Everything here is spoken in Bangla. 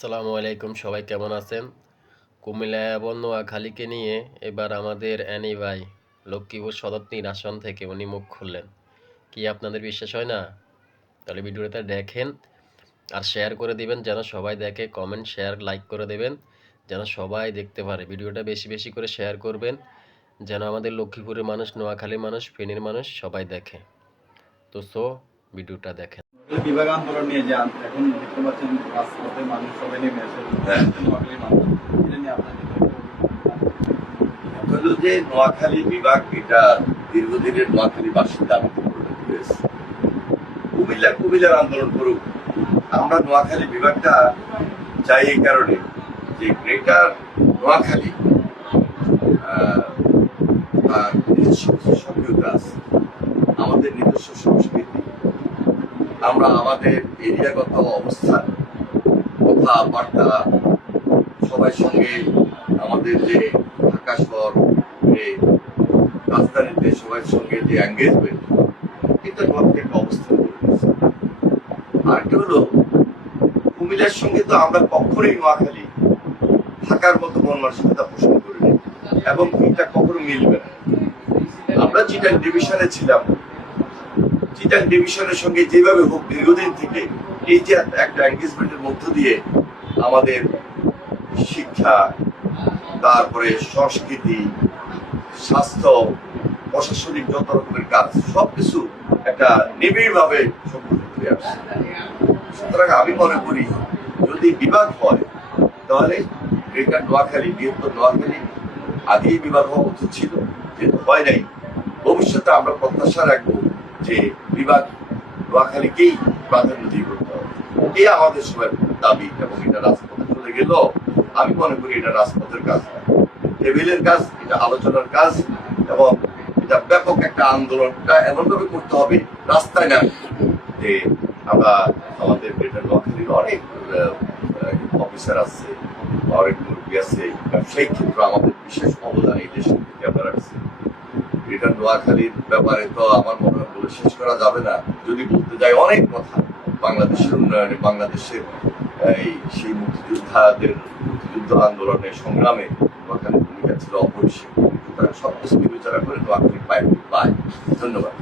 আসসালামু আলাইকুম, সবাই কেমন আছেন? কুমিল্লা এবং নোয়াখালীকে নিয়ে এবার আমাদের অ্যানি ভাই লক্ষ্মীপুর সদর ৩ আসন থেকে উনি মুখ খুললেন। কি আপনাদের বিশ্বাস হয় না? তাহলে ভিডিওটা দেখেন আর শেয়ার করে দিবেন যেন সবাই দেখে। কমেন্ট, শেয়ার, লাইক করে দেবেন যেন সবাই দেখতে পারে। ভিডিওটা বেশি বেশি করে শেয়ার করবেন যেন আমাদের লক্ষ্মীপুরের মানুষ, নোয়াখালীর মানুষ, ফেনীর মানুষ সবাই দেখে। তো ভিডিওটা দেখেন। বিভাগ আন্দোলন নিয়ে যে এখন দেখতে পাচ্ছেন রাজপথে মানুষ সবাই নেমে আসে, এটা নিয়ে আপনাদের হলো যে নোয়াখালী বিভাগ এটা দীর্ঘদিনের নোয়াখালী বাসিন্দা আমাদের কুমিল্লার আন্দোলন করুক। আমরা নোয়াখালী বিভাগটা চাই এই কারণে যে গ্রেটার নোয়াখালী তার নিজস্ব সক্রিয়তা আছে, আমাদের নিজস্ব সংস্কৃতি, আমরা আমাদের এরিয়াগত অবস্থান, কথাবার্তা, সবার সঙ্গে আমাদের যে ঢাকা শহর রাজধানীতে সবার সঙ্গে যে এঙ্গেজমেন্ট, এটা একটা অবস্থান করে দিয়েছে। আরেকটা হলো কুমিল্লার সঙ্গে তো আমরা কখনোই নোয়াখালী থাকার মতো মন মানসিকতা পোষণ করিনি এবং এটা কখনো মিলবে না। আমরা চিটাং ডিভিশনে ছিলাম, চিটাং ডিভিশনের সঙ্গে যেভাবে হোক দীর্ঘদিন থেকে এই যে একটা এঙ্গেজমেন্টের মধ্য দিয়ে আমাদের শিক্ষা, তারপরে সংস্কৃতি, স্বাস্থ্য, প্রশাসনিক যত রকমের কাজ সবকিছু একটা নিবিড়ভাবে সম্পূর্ণ করে আসছে। সুতরাং আমি মনে করি যদি বিভাগ হয় তাহলে গ্রেটার নোয়াখালী, বৃহত্তর নোয়াখালী আগেই বিভাগ হওয়া উচিত ছিল, যেহেতু হয় নাই। ভবিষ্যতে আমরা প্রত্যাশা রাখবো যে বিভাগ নোয়াখালীকেই প্রাধান্য দিয়ে করতে হবে, এই আমাদের সবার দাবি। এবং এটা রাজপথে চলে গেল, আমি মনে করি এটা রাজপথের কাজ না, টেবিলের কাজ, এটা আলোচনার কাজ। এবং এটা ব্যাপক একটা আন্দোলনটা এমনভাবে করতে হবে রাস্তায় না যে আমরা আমাদের গ্রেটার নোয়াখালীর অনেক অফিসার আছে, অনেক মুরব্বী আছে, ব্যবসায়িক ক্ষেত্রে আমাদের বিশেষ অবদান এই দেশের প্রতি আমরা রাখছি। গ্রেটার নোয়াখালীর ব্যাপারে তো আমার মনে হয় বলে শেষ করা যাবে না। যদি বলতে যাই অনেক কথা, বাংলাদেশের উন্নয়নে, বাংলাদেশের সেই মুক্তিযুদ্ধ আন্দোলনের সংগ্রামে নোয়াখালীর ভূমিকা ছিল অপরিসীম। সবকিছু বিবেচনা করে নোয়াখালী পায়। ধন্যবাদ।